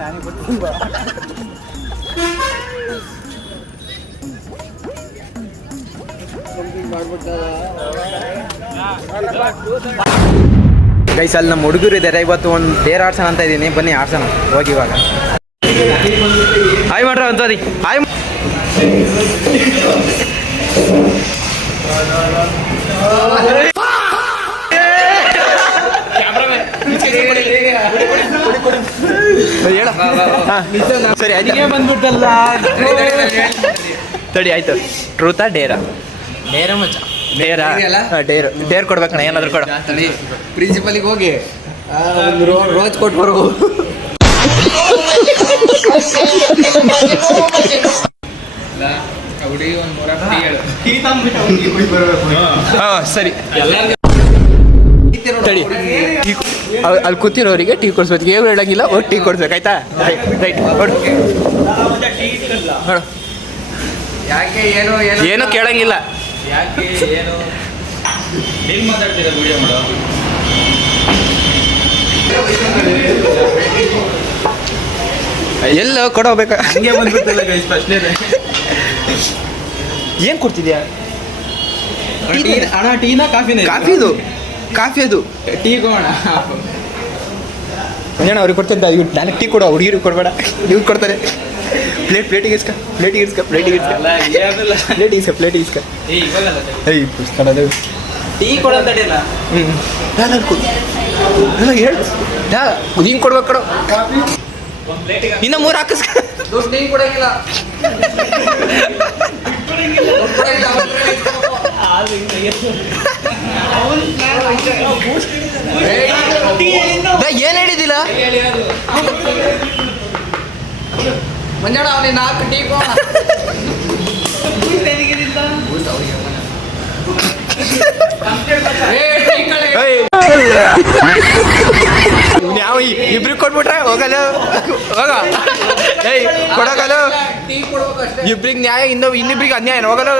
ನಾನೇ ಗೊತ್ತಿಲ್ಲ. ಗೈಸ್ ಅಲ್ಲಿ ನಮ್ಮ ಹುಡುಗರು ಇದ್ದಾರೆ. ಇವತ್ತು ಒಂದು ಡೇರ್ ಆಡ್ಸೋಣ ಅಂತ ಇದ್ದೀನಿ, ಬನ್ನಿ ಆಡ್ಸೋಣ ಹೋಗಿ ಇವಾಗ. ಹಾಯ್ ಮಾಡ್ರ ಅಂತ ಹಾಯ್. ಸರಿ ಅದಕ್ಕೆ ಬಂದ್ಬಿಟ್ಟಲ್ಲ. ತಡಿ ಆಯ್ತು. ಟ್ರೂತಾ ಡೇರಾ? ಡೇರ ಮಚ್ಚ. ಡೇರಾ? ಡೇರ್ ಕೊಡ್ಬೇಕಣ್ಣ, ಏನಾದ್ರು ಕೊಡ. ಪ್ರಿನ್ಸಿಪಲಿಗೆ ಹೋಗಿ ಒಂದು ರೋಜ್ ಕೊಟ್ಟು ಬರೋ. ಸರಿ ತಡಿ. ಅಲ್ಲಿ ಕೂತಿರೋರಿಗೆ ಟೀ ಕೊಡ್ಸ್ಬೇಕು. ಏನು ಹೇಳಂಗಿಲ್ಲ, ಹೋಗಿ ಟೀ ಕೊಡ್ಸ್ಬೇಕು ಆಯ್ತಾ? ರೈಟ್ ಯಾಕೆ ಏನು ಕೇಳಂಗಿಲ್ಲ. ಎಲ್ಲ ಕೊಡೋಬೇಕಾ? ಹಂಗೆ ಬಂದ್ಬಿಟ್ಟಲ್ಲ ಏನು ಕೊಡ್ತಿದ್ಯಾ ಅಣ್ಣ? ಟೀನಾ ಕಾಫಿನ? ಕಾಫಿ ಅದು. ಟೀ ಕೊಡೋಣ. ಅಣ್ಣ ಅವ್ರಿಗೆ ಕೊಡ್ತಿದ್ದ, ನನಗೆ ಟೀ ಕೊಡೋ, ಹುಡುಗಿರಿಗೆ ಕೊಡಬೇಡ. ಇವ್ರು ಕೊಡ್ತಾರೆ. ಪ್ಲೇಟಿಗೆ ಇಸ್ಕ. ಟೀ ಕೊಡೋದಲ್ಲ. ಹೇಳು ಹಿಂಗೆ ಕೊಡ್ಬೇಕು ಕೊಡೋ. ಇನ್ನ 3 ಹಾಕಿಸ್ಕ. ಟೀ ಕೊಡಂಗಿಲ್ಲ. ಏನ್ ಹೇಳಿದಿಲ್ಲ ಮಂಜಣ್ಣ, ಅವನಿಗೆ 4 ಟೀ ಕೊಡೋಣ. ಯಾವ ಇಬ್ರಿಗೆ ಕೊಟ್ಬಿಟ್ರೆ ಹೋಗಲ್ಲ. ಹೋಗ ಕೊಡೋಗಲ್ಲ. ಇಬ್ರಿಗೆ ನ್ಯಾಯ, ಇನ್ನಿಬ್ರಿಗೆ ಅನ್ಯಾಯ. ಹೋಗಲ್ಲ.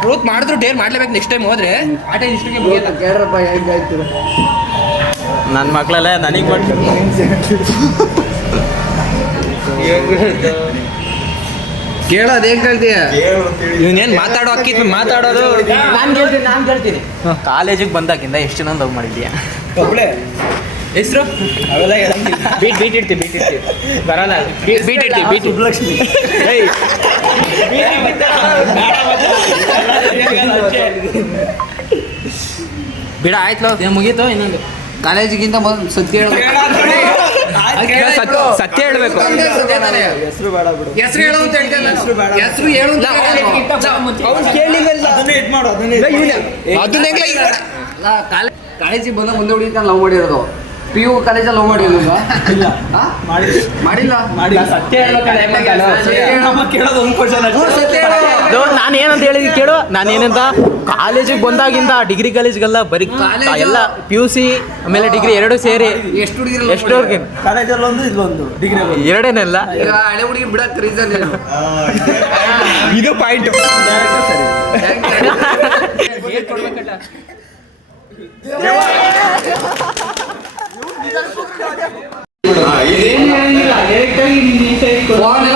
ಟ್ರೂತ್ ಮಾಡಿದ್ರು ಡೇರ್ ಮಾಡ್ಲೇಬೇಕು. ನೆಕ್ಸ್ಟ್ ಟೈಮ್ ಹೋದ್ರೆ ಆಟ ಇಷ್ಟಿಗೆ ನನ್ನ ಮಕ್ಕಳಲ್ಲ ನನಗೆ ಮಾಡ್ತಾರೆ. ಕೇಳೋದು ಹೆಂಗ್ ಕೇಳ್ತೀಯ? ಇವನೇನು ಮಾತಾಡೋ ಅಕ್ಕಿತ್ತು ಮಾತಾಡೋದು. ನಾನು ಕೇಳ್ತೀನಿ. ಕಾಲೇಜಿಗೆ ಬಂದಾಗಿಂದ ಎಷ್ಟು ಜನ ಲವ್ ಮಾಡಿದ್ಯಾ? ಒಬ್ಬಳೆ ಹೆಸರು ಅವೆಲ್ಲ ಬೀಟ್ ಇಡ್ತೀವಿ ಬರಲ್ಲ. ಬೀಟ್ ಲಕ್ಷ್ಮಿ ಬಿಡ ಆಯ್ತು. ಮುಗೀತು. ಇನ್ನೊಂದು ಕಾಲೇಜಿಗಿಂತ ಮೊದಲು ಸತ್ಯ ಸತ್ಯ ಹೇಳ್ಬೇಕು. ಹೆಸರು ಬೇಡ ಬಿಡು. ಹೆಸರು ಹೇಳು ಅಂತ ಹೇಳ್ತೇನೆ. ಹೆಸರು ಹೇಳು ಕಾಲೇಜಿಗೆ ಬಂದ ಮುಂದೆ ಹುಡುಗಿ ಲವ್ ಮಾಡಿರೋದು. PU ಕಾಲೇಜಲ್ಲಿ ಲವ್ ಮಾಡಿರೋದು ಮಾಡಿಲ್ಲ. ಸತ್ಯ ನಾನು ಏನಂತ ಹೇಳಿದ್ವಿ ಕೇಳು. ನಾನೇನಂತ ಕಾಲೇಜಿಗೆ ಬಂದಾಗಿಂದ ಡಿಗ್ರಿ ಕಾಲೇಜ್ಗೆಲ್ಲ ಬರೀ ಎಲ್ಲ PUC ಆಮೇಲೆ ಡಿಗ್ರಿ ಎರಡು ಸೇರಿ ಎಷ್ಟು ಹುಡುಗಿ ಎಷ್ಟು ಕಾಲೇಜಲ್ಲಿ ಒಂದು ಇಲ್ಲೊಂದು ಡಿಗ್ರಿ ಎರಡೇನಲ್ಲ. ಹಳೆ ಹುಡುಗಿ ಬಿಡಕ್ ರೀಸನ್ ಇದು ಪಾಯಿಂಟ್.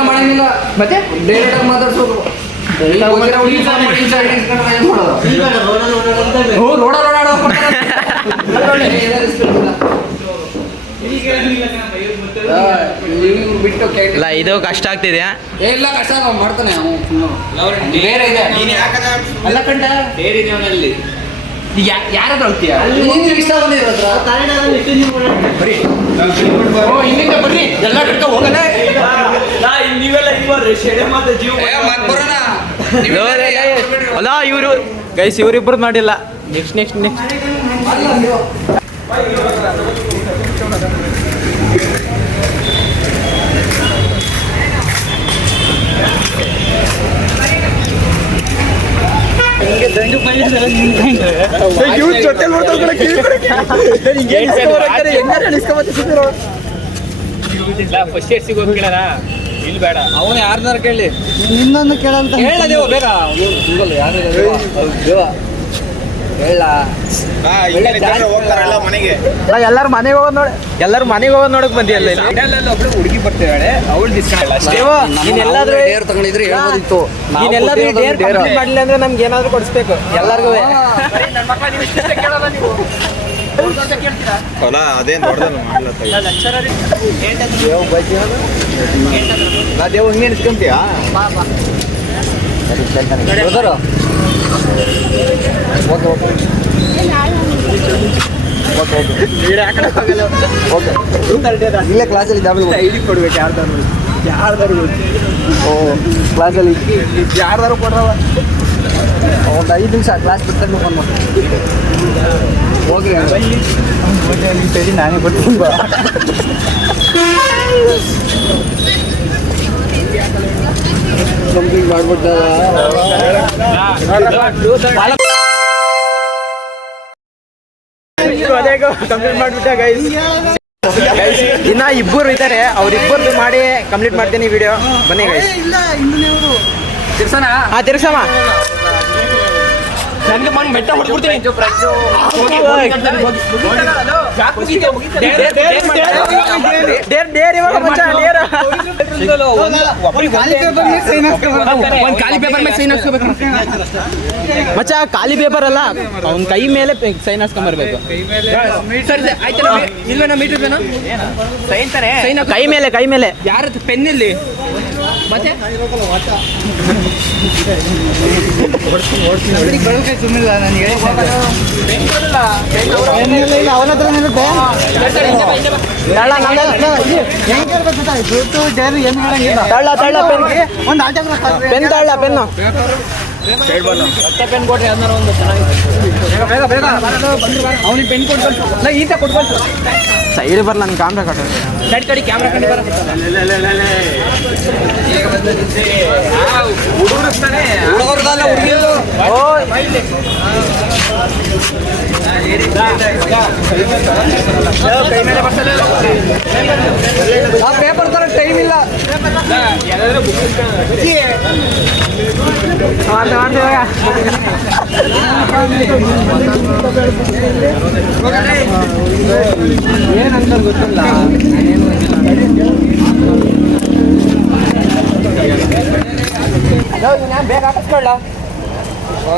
ಮಾಡಂಗಿಲ್ಲ. ಮತ್ತೆ ಡೈರೆಕ್ಟ್ ಆಗಿ ಮಾತಾಡ್ಸೋದು. ಬಿಟ್ಟು ಇಲ್ಲ ಇದು ಕಷ್ಟ ಆಗ್ತಿದೆ. ಇಲ್ಲ ಕಷ್ಟ ಮಾಡ್ತಾನೆ ಬೇರೆ ಇದೆ. ಅಲ್ಲ ಕಂಡ ಯಾರಾದ್ರೂ ಹೋಗ್ತೀಯ? ಇಷ್ಟ ಬಂದಿರೋದ್ರ ಇಲ್ಲಿಂದ ಬರ್ರಿ ಎಲ್ಲ ಕಟ್ಕೊ ಹೋಗಲ್ಲ. ಅಲ್ಲ ಇವರು ಗೈಸ್ ಇವರಿಬ್ರು ಮಾಡಿಲ್ಲ. ನೆಕ್ಸ್ಟ್ ಫಸ್ಟ್ ಏಡ್ ಸಿಗೋದು ಕೇಳಾರ ಇಲ್ಲಿ ಬೇಡ. ಅವನು ಯಾರನ್ನಾರ ಕೇಳಿ, ನಿನ್ನೊಂದು ಕೇಳಂತ ಹೇಳದೇವ ಬೇಗ ಯಾರು ಹೇಳ. ಎಲ್ಲಾರು ಮನೆಗೆ ಹೋಗೋದು ನೋಡಿ, ಎಲ್ಲಾರು ಮನೆಗೆ ಹೋಗೋದು ನೋಡಕ್ ಬಂದಿಯಲ್ಲ ಇಲ್ಲಿ. ಒಬ್ಳು ಹುಡುಗಿ ಬರ್ತಾಳೆ, ಅವಳು ಡಿಸ್ಕೌಂಟ್ ನೀನೆಲ್ಲಾದ್ರೂ ಡೇರ್ ತಗೊಂಡಿದ್ರೆ ಹೇಳ್ಬೋದಿತ್ತು. ನೀನೆಲ್ಲಾದ್ರೂ ಡೇರ್ ಕಂಪ್ಲೀಟ್ ಮಾಡಿಲ್ಲ ಅಂದ್ರೆ ನಮ್ಗೆ ಏನಾದ್ರು ಕೊಡಿಸ್ಬೇಕು ಎಲ್ಲರಿಗೂ. ಅದೇನ್ ದೇವ್ ಹಿಂಗೆ ನಿಸ್ಕೊಂತೀಯಾ? ಇಲ್ಲೇ ಕ್ಲಾಸಲ್ಲಿ ಐಡಿ ಕೊಡ್ಬೇಕು ಯಾರ್ದಾರು ಓ ಕ್ಲಾಸಲ್ಲಿ ಯಾರ್ದಾರು ಕೊಡ್ರವ. ಒಂದು 5 ನಿಮಿಷ ಕ್ಲಾಸ್ ಬಿಟ್ಟು ಫೋನ್ ಮಾಡಿ ಹೋಗ್ರಿ ಸರಿ ನಾನೇ ಕೊಡ್ತೀನಿ. ಕಂಪ್ಲೀಟ್ ಮಾಡ್ಬಿಟ್ಟ ಕಂಪ್ಲೀಟ್ ಮಾಡ್ಬಿಟ್ಟ ಗೈಸ್. ಇನ್ನ ಇಬ್ಬರು ಇದ್ದಾರೆ, ಅವ್ರಿಬ್ಬರದು ಮಾಡಿ ಕಂಪ್ಲೀಟ್ ಮಾಡ್ತೀನಿ ವಿಡಿಯೋ. ಬನ್ನಿ ಗೈಸ್. ತಿರ್ಸನ ತಿರ್ಸಮ್ಮ. ನನಗೆ ಮಣ್ಣು ಮೆಟ್ಟ ಹೊಡ್ಬಿಡ್ತೀನಿ. ಮಚ್ಚ ಖಾಲಿ ಪೇಪರ್ ಅಲ್ಲ, ಅವ್ನ ಕೈ ಮೇಲೆ ಸೈನ್ ಹಾಕ್ಸ್ಕೊಂಬರ್ಬೇಕು. ಇಲ್ವೇನೋ ಮೀಟರ್ ಬೇನೋ ಸೈನ್ ತಾನೆ, ಕೈ ಮೇಲೆ ಯಾರ ಪೆನ್ ಇಲ್ಲಿ ಮತ್ತೆ ಅವನ ಹತ್ರ ಒಂದು ಪೆನ್ ತಳ್ಳ ಪೆನ್ನು ಪೆನ್ ಕೊಡ್ರಿ ಅದನ್ನ ಒಂದು ಅವನಿಗೆ ಪೆನ್ ಕೊಡ್ಬೇಕು. ಈತ ಕೊಡ್ಬೇಕು ಸೈಡ್ ಬರಲ್ಲ ನನ್ನ ಕ್ಯಾಮ್ರಾ ಕಟ್ಟ ಕಡಿ ಕ್ಯಾಮ್ರಾ ಕಂಡು ಬರ ಹುಡುಗರದಲ್ಲ ಹುಡುಗಿರು. ಆ ಪೇಪರ್ ತರ ಟೈಮ್ ಇಲ್ಲ. ಏನಂತ ಗೊತ್ತಿಲ್ಲ. ಬೇಗ ಹಾಕಿಸ್ಕೊಳ್ಳ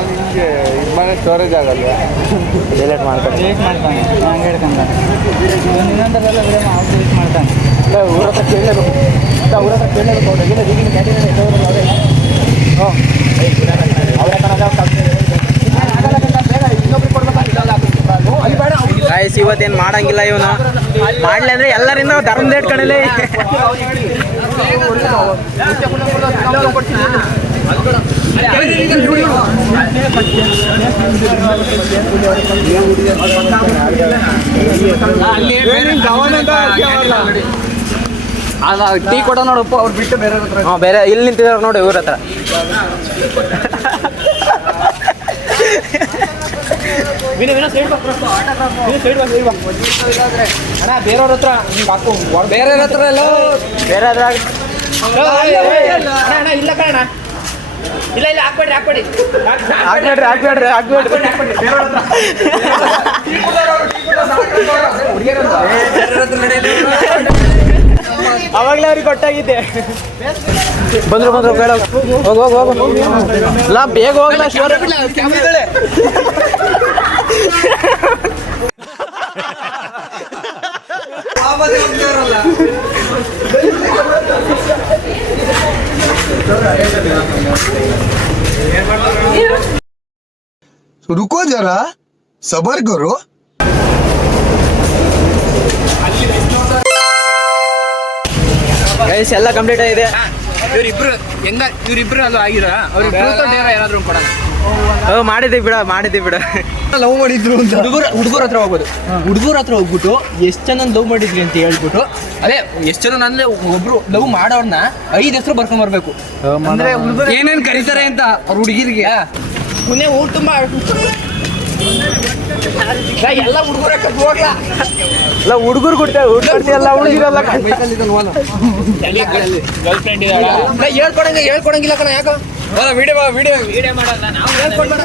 ನಿಮಗೆ ಮನೆ ಸ್ಟೋರೇಜ್ ಆಗಲ್ಲ. ಡಿಲೀಟ್ ಮಾಡ್ಕೊಂಡು ಹಂಗೆ ಹೇಳ್ಕೊಂಡ ಇನ್ನೊಂದಲ್ಲೆಲ್ಲ ವಿಡಿಯೋ ಯೂಸ್ ಮಾಡ್ತಾನೆ. ಊರ ಹತ್ರ ಕೇಳಲೇಬೇಕು, ಊರ ಹತ್ರ ಕೇಳಲೇಬೇಕು. ಅವ್ರಿಗೆ ಈಗಿನ ಕ್ಯಾಂಟೀನ್ ಗಾಯಸ್ ಇವತ್ತೇನು ಮಾಡಂಗಿಲ್ಲ ಇವನು. ಮಾಡ್ಲಿ ಅಂದ್ರೆ ಎಲ್ಲರಿಂದ ಧರ್ಮದ ಇಟ್ಕೊಳ್ಳಿ. ಟೀ ಕೊಡ ನೋಡಪ್ಪ, ಅವ್ರು ಬಿಟ್ಟು ಬೇರೆ ಹತ್ರ. ಬೇರೆ ಇಲ್ಲಿ ನಿಂತಿದ್ದಾರೆ ನೋಡಿ ಇವ್ರ ಹತ್ರ. ಬೇರೆಯವ್ರ ಹತ್ರ ಬೇರೆ ಹತ್ರ ಎಲ್ಲ ಬೇರೆ ಇಲ್ಲ ಕಣ. ಇಲ್ಲ ಇಲ್ಲ ಹಾಕ್ಬೇಡ್ರಿ ಹಾಕ್ಬೇಡ್ರಿ ಅವಾಗಲೇ ಅವ್ರಿಗೆ ಕೊಟ್ಟಾಗಿದ್ದೆ. ಬಂದ್ರು ಬೇಡ ಹೋಗು ಇಲ್ಲ ಬೇಗ ಹೋಗಲ್ಲ. रुको जरा सबर करो. ಗೈಸ್ ಎಲ್ಲ ಕಂಪ್ಲೀಟ್ ಆಗಿದೆ. ಇವ್ರಿಬ್ರು ಅದು ಆಗಿರ ಅವ್ರಿಬ್ರು ಏನಾದ್ರು ಕೊಡೋಣ. ಮಾಡಿದ್ದೀವಿ ಬಿಡ ಲವ್ ಮಾಡಿದ್ರು ಅಂತ ಹುಡುಗರ ಹತ್ರ ಹೋಗ್ಬೋದು. ಹುಡುಗರ ಹತ್ರ ಹೋಗ್ಬಿಟ್ಟು ಎಷ್ಟು ಜನ ಲವ್ ಮಾಡಿದ್ರಿ ಅಂತ ಹೇಳ್ಬಿಟ್ಟು, ಅದೇ ಎಷ್ಟು ಜನ ಅಂದ್ರೆ ಒಬ್ರು ಲವ್ ಮಾಡೋರ್ನ 5 ಹೆಸರು ಬರ್ಕೊಂಡ್ ಬರ್ಬೇಕು. ಏನೇನ್ ಕರೀತಾರೆ ಅಂತ ಅವ್ರ ಹುಡುಗಿರಿಗೆ ಪುಣ್ಯ ಊಟ ತುಂಬಾ ಎಲ್ಲ ಹುಡುಗರ ಹೋಗ್ಲಾ ಎಲ್ಲ ಹುಡುಗರು ಕೊಡ್ತೀಯಲ್ಲ ಹುಡುಗಿರಲ್ಲ. ಹೇಳ್ಕೊಡಂಗಿಲ್ಲ ಕಣ. ಯಾಕೋ ವಿಡಿಯೋ ಮಾಡಲ್ಲ ನಾವು ಹೇಳ್ಕೊಡ್ಬೇಡ.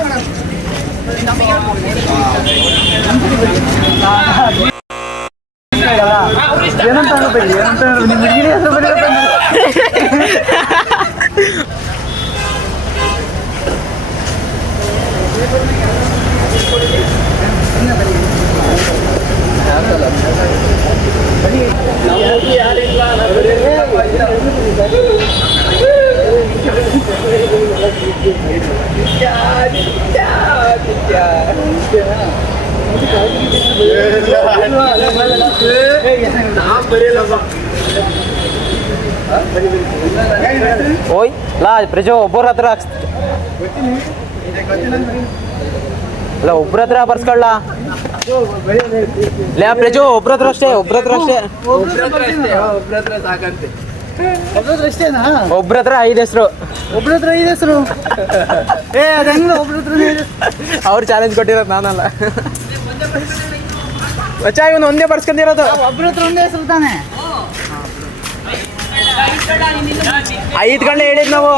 ಓಯ್ ಲಾ ಪ್ರಜೋ ಒಬ್ಬರ ಹತ್ರ ಇಲ್ಲ ಒಬ್ರ ಹತ್ರ ಬರ್ಸ್ಕೊಳ್ಳ ಲೇ ಪ್ರಜೋ ಒಬ್ರ ಹತ್ರ ಅಷ್ಟೇ ಸಾಕಂತೆ. ಒಬ್ರ ಹತ್ರ 5 ಹೆಸರು ಅವ್ರು ಚಾಲೆಂಜ್ ಕೊಟ್ಟಿರೋದು ನಾನಲ್ಲ. ಮಚ್ಚ ಇವನು ಒಂದೇ ಬರ್ಸ್ಕೊಂಡಿರೋದು. ಒಬ್ರ ಹತ್ರ ಒಂದೇ ಹೆಸರು ತಾನೆ. 5 ಗಂಟೆ ಹೇಳಿದ್ ನಾವು.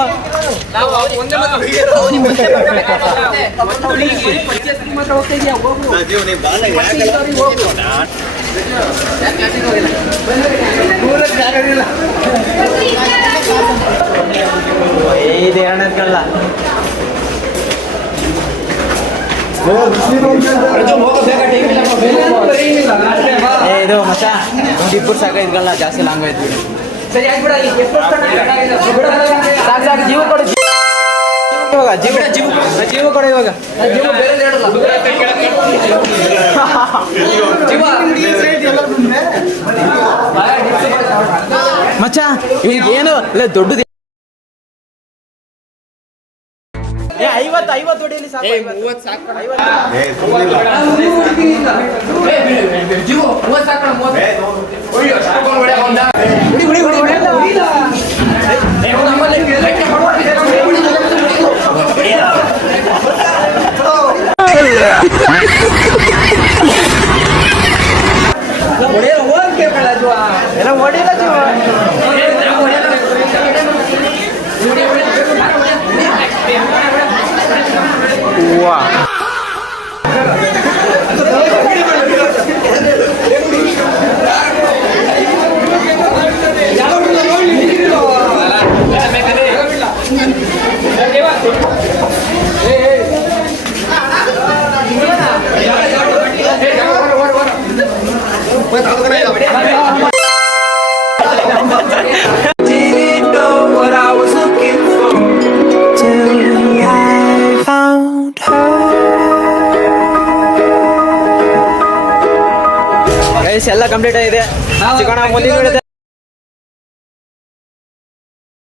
ಇದು 2 ಕಳ್ಳ. ಇದು ಮಚ್ಚ ಒಂದು 2 ಸಾಕಾಯ್ತಲ್ಲ, ಜಾಸ್ತಿ ಲಾಂಗ್ ಆಯ್ತು. ಸಾಕು ಜೀವ ಕೊಡು ಇವಾಗ, ಜೀವ ಕೊಡು ಇವಾಗ. ಮಚ್ಚ ಈಗ ಏನು ಇಲ್ಲ ದೊಡ್ಡದು 50 ಹೊಡಿಯಲ್ಲಿ ಸಾಕು. 30 ಸಾಕು. ಎಲ್ಲ ಕಂಪ್ಲೀಟ್ ಆಗಿದೆ. ಸಿಗೋಣ ಮುಂದಿನ ವಿಡಿಯೋದಲ್ಲಿ.